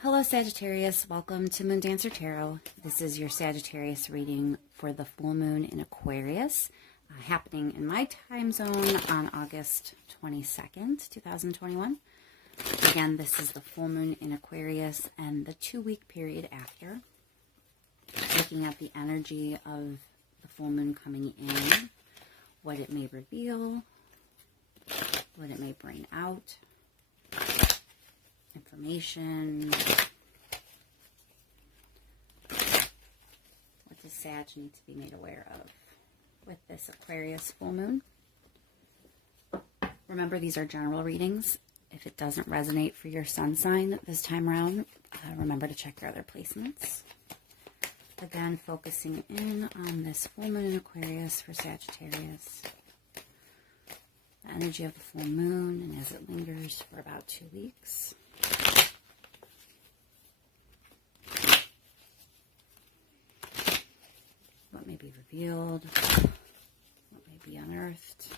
Hello Sagittarius, welcome to Moon Dancer Tarot. This is your Sagittarius reading for the full moon in Aquarius, happening in my time zone on August 22nd, 2021. Again, this is the full moon in Aquarius and the 2-week period after. Looking at the energy of the full moon coming in, what it may reveal, what it may bring out. Information. What does Sag need to be made aware of with this Aquarius full moon? Remember, these are general readings. If it doesn't resonate for your sun sign this time around, remember to check your other placements. Again, focusing in on this full moon in Aquarius for Sagittarius. The energy of the full moon, and as it lingers for about 2 weeks. What may be revealed, what may be unearthed.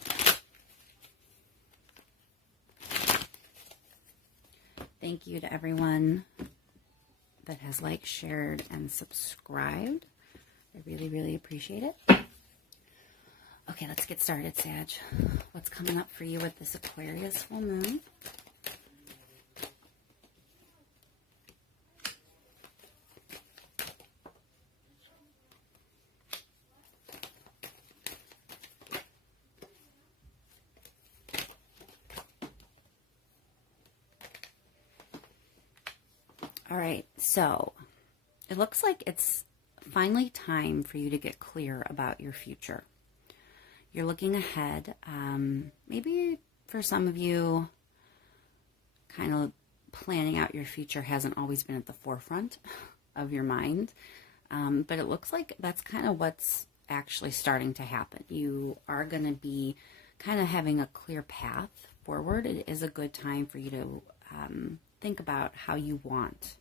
Thank you to everyone that has liked, shared, and subscribed. I really, really appreciate it. Okay, let's get started, Sag. What's coming up for you with this Aquarius full moon? All right, so it looks like it's finally time for you to get clear about your future. You're looking ahead. Maybe for some of you, kind of planning out your future hasn't always been at the forefront of your mind. But it looks like that's kind of what's actually starting to happen. You are going to be kind of having a clear path forward. It is a good time for you to think about how you want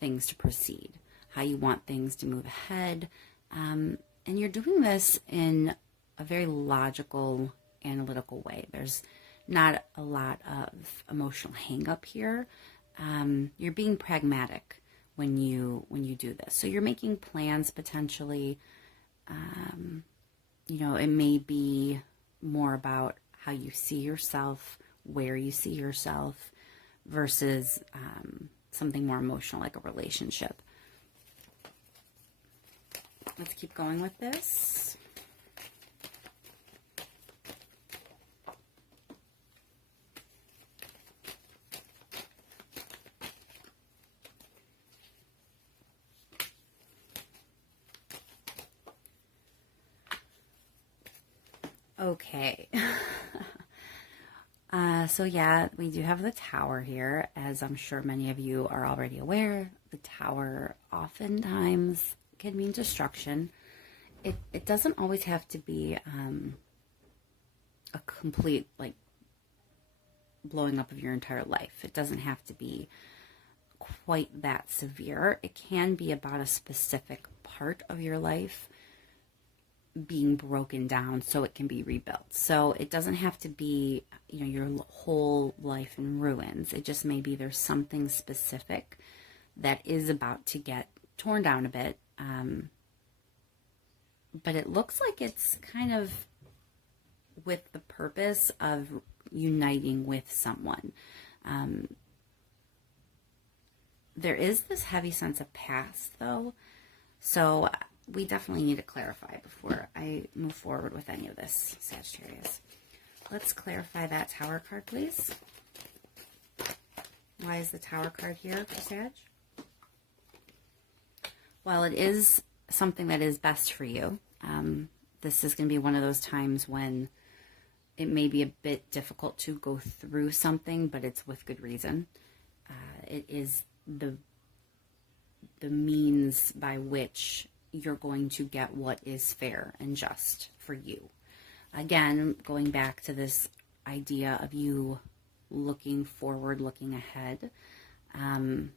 things to proceed, how you want things to move ahead. And you're doing this in a very logical, analytical way. There's not a lot of emotional hang up here. You're being pragmatic when you do this. So you're making plans potentially. It may be more about how you see yourself, where you see yourself, versus something more emotional like a relationship. Let's keep going with this. Okay. So yeah, we do have the Tower here, as I'm sure many of you are already aware. The Tower oftentimes can mean destruction. It doesn't always have to be a complete, like, blowing up of your entire life. It doesn't have to be quite that severe. It can be about a specific part of your life being broken down so it can be rebuilt. So it doesn't have to be, your whole life in ruins. It just may be there's something specific that is about to get torn down a bit. But it looks like it's kind of with the purpose of uniting with someone. There is this heavy sense of past, though. So we definitely need to clarify before I move forward with any of this, Sagittarius. Let's clarify that Tower card, please. Why is the Tower card here for Sag? Well, it is something that is best for you. This is going to be one of those times when it may be a bit difficult to go through something, but it's with good reason. It is the means by which you're going to get what is fair and just for you. Again, going back to this idea of you looking forward, looking ahead, you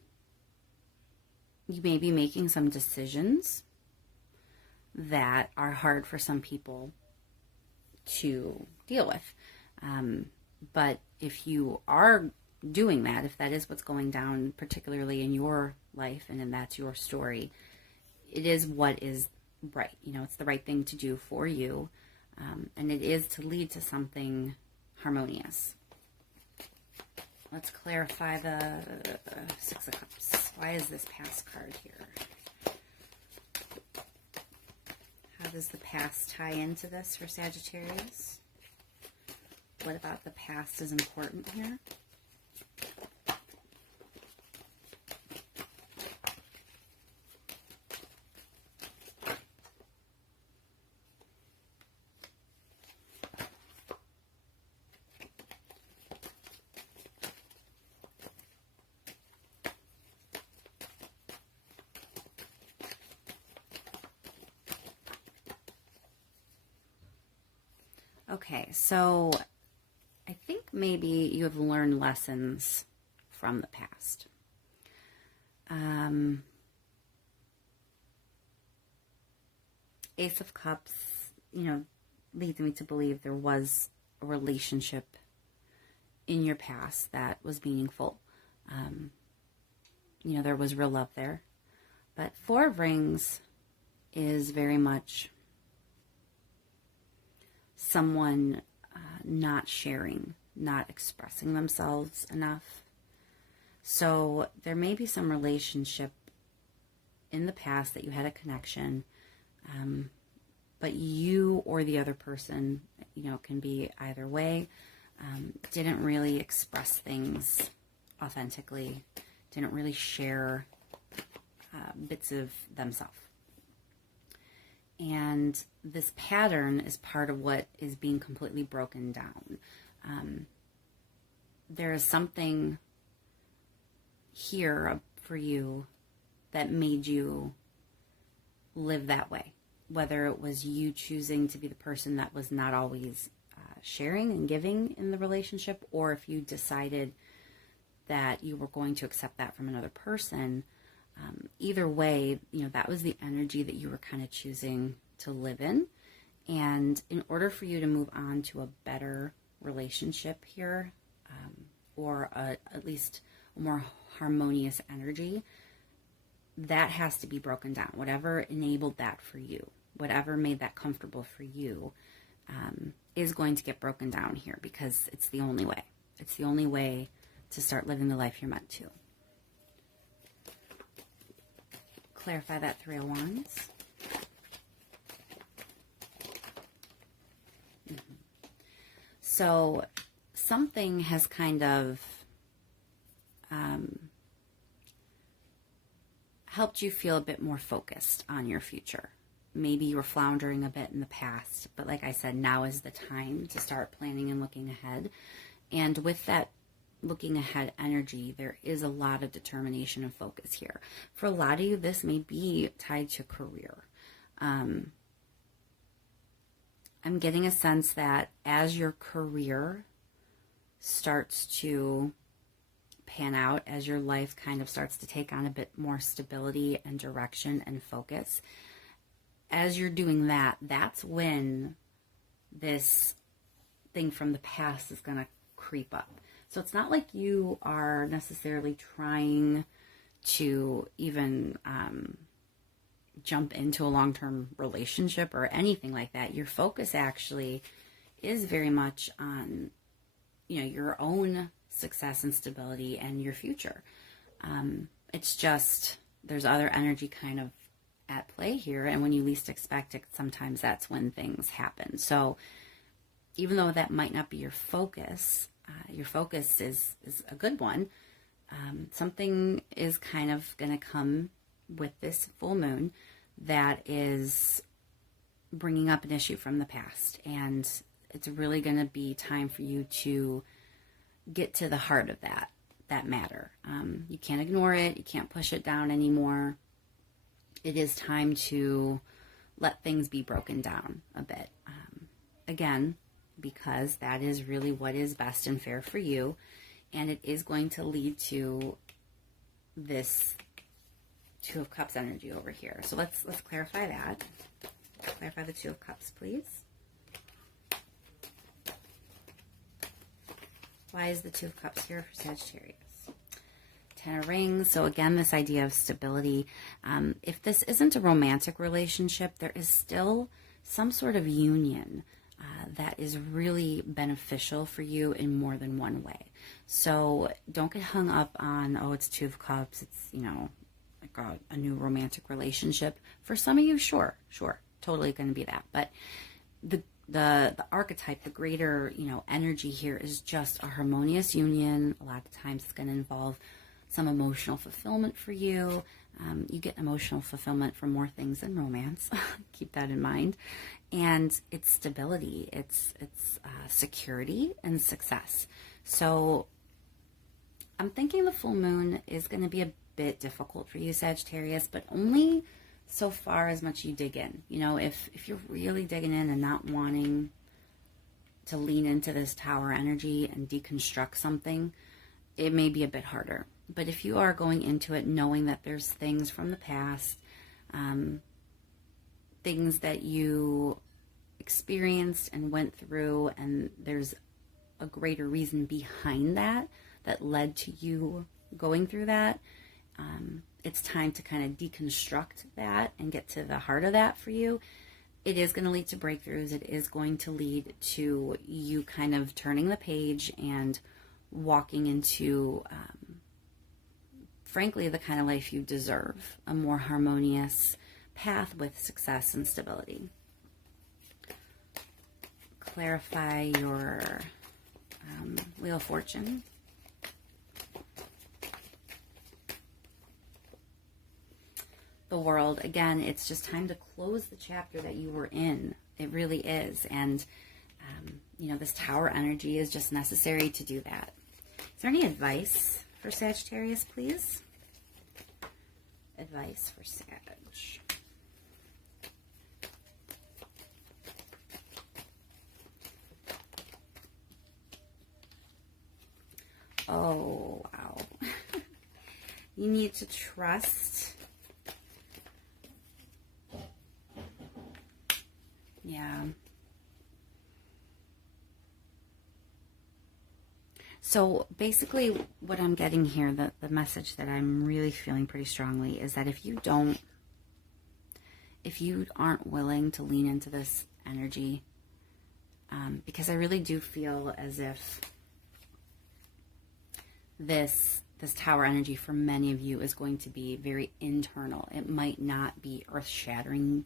may be making some decisions that are hard for some people to deal with. But if you are doing that, if that is what's going down, particularly in your life and that's your story, it is what is right. You know, it's the right thing to do for you. And it is to lead to something harmonious. Let's clarify the Six of Cups. Why is this past card here? How does the past tie into this for Sagittarius? What about the past is important here? Okay, so I think maybe you have learned lessons from the past. Ace of Cups, you know, leads me to believe there was a relationship in your past that was meaningful. You know, there was real love there. But Four of Rings is very much someone not sharing, not expressing themselves enough. So there may be some relationship in the past that you had a connection, but you or the other person, you know, can be either way, didn't really express things authentically, didn't really share bits of themselves. And this pattern is part of what is being completely broken down. There is something here for you that made you live that way. Whether it was you choosing to be the person that was not always sharing and giving in the relationship, or if you decided that you were going to accept that from another person. Either way, you know, that was the energy that you were kind of choosing to live in. And in order for you to move on to a better relationship here, or at least a more harmonious energy, that has to be broken down. Whatever enabled that for you, whatever made that comfortable for you, is going to get broken down here, because it's the only way. It's the only way to start living the life you're meant to. Clarify that Three of Wands. So something has kind of helped you feel a bit more focused on your future. Maybe you were floundering a bit in the past, but like I said, now is the time to start planning and looking ahead. And with that looking ahead energy, there is a lot of determination and focus here. For a lot of you, this may be tied to career. I'm getting a sense that as your career starts to pan out, as your life kind of starts to take on a bit more stability and direction and focus, as you're doing that, that's when this thing from the past is going to creep up. So it's not like you are necessarily trying to even jump into a long-term relationship or anything like that. Your focus actually is very much on, you know, your own success and stability and your future. It's just there's other energy kind of at play here, and when you least expect it, sometimes that's when things happen. So even though that might not be your focus is a good one. Something is kind of going to come with this full moon that is bringing up an issue from the past, and it's really going to be time for you to get to the heart of that matter. You can't ignore it. You can't push it down anymore. It is time to let things be broken down a bit. Again, because that is really what is best and fair for you, and it is going to lead to this Two of Cups energy over here. So let's clarify that. Clarify the Two of Cups, please. Why is the Two of Cups here for Sagittarius? Ten of Rings. So again, this idea of stability. If this isn't a romantic relationship, there is still some sort of union that is really beneficial for you in more than one way. So don't get hung up on, oh, it's Two of Cups. It's, you know, like a new romantic relationship. For some of you, sure, totally going to be that. But the archetype, the greater, you know, energy here is just a harmonious union. A lot of times it's going to involve some emotional fulfillment for you. You get emotional fulfillment from more things than romance. Keep that in mind. And it's stability, it's security and success. So I'm thinking the full moon is going to be a bit difficult for you, Sagittarius, but only so far as much you dig in. You know, if you're really digging in and not wanting to lean into this Tower energy and deconstruct something, it may be a bit harder. But if you are going into it knowing that there's things from the past, things that you experienced and went through, and there's a greater reason behind that led to you going through that, it's time to kind of deconstruct that and get to the heart of that for you. It is going to lead to breakthroughs. It is going to lead to you kind of turning the page and walking into, frankly, the kind of life you deserve, a more harmonious path with success and stability. Clarify your Wheel of Fortune. The World. Again, it's just time to close the chapter that you were in. It really is. And, you know, this Tower energy is just necessary to do that. Is there any advice for Sagittarius, please? Advice for Sag. Oh, wow. You need to trust. Yeah. So basically what I'm getting here, the message that I'm really feeling pretty strongly is that if you aren't willing to lean into this energy, because I really do feel as if this Tower energy for many of you is going to be very internal. It might not be earth-shattering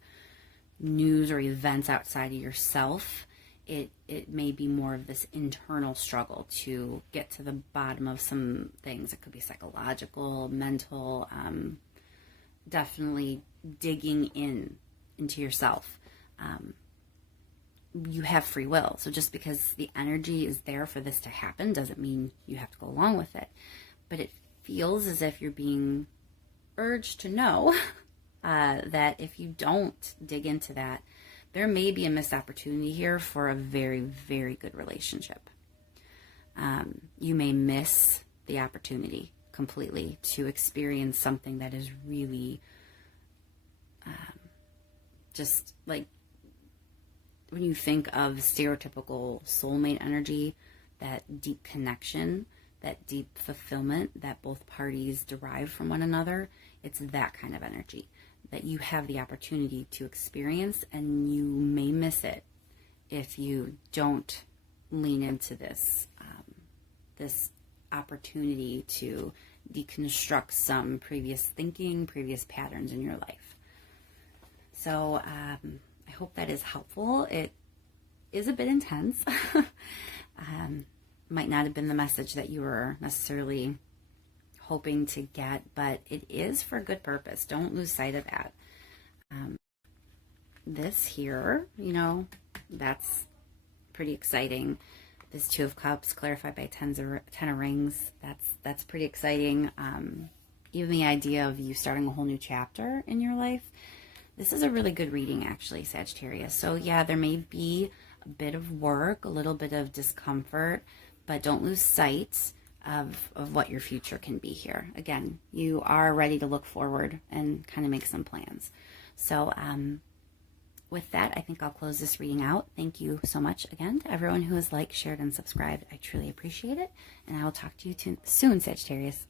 news or events outside of yourself. It may be more of this internal struggle to get to the bottom of some things. It could be psychological, mental, definitely digging into yourself. You have free will. So just because the energy is there for this to happen doesn't mean you have to go along with it. But it feels as if you're being urged to know that if you don't dig into that, there may be a missed opportunity here for a very, very good relationship. You may miss the opportunity completely to experience something that is really just like when you think of stereotypical soulmate energy, that deep connection, that deep fulfillment that both parties derive from one another, it's that kind of energy that you have the opportunity to experience, and you may miss it if you don't lean into this this opportunity to deconstruct some previous thinking, previous patterns in your life. So I hope that is helpful. It is a bit intense. Might not have been the message that you were necessarily hoping to get, but it is for a good purpose. Don't lose sight of that. This here, you know, that's pretty exciting. This Two of Cups clarified by Ten of Rings. That's pretty exciting. Even the idea of you starting a whole new chapter in your life. This is a really good reading, actually, Sagittarius. So yeah, there may be a bit of work, a little bit of discomfort, but don't lose sight of what your future can be here. Again, you are ready to look forward and kind of make some plans. So with that, I think I'll close this reading out. Thank you so much again to everyone who has liked, shared, and subscribed. I truly appreciate it. And I will talk to you soon, Sagittarius.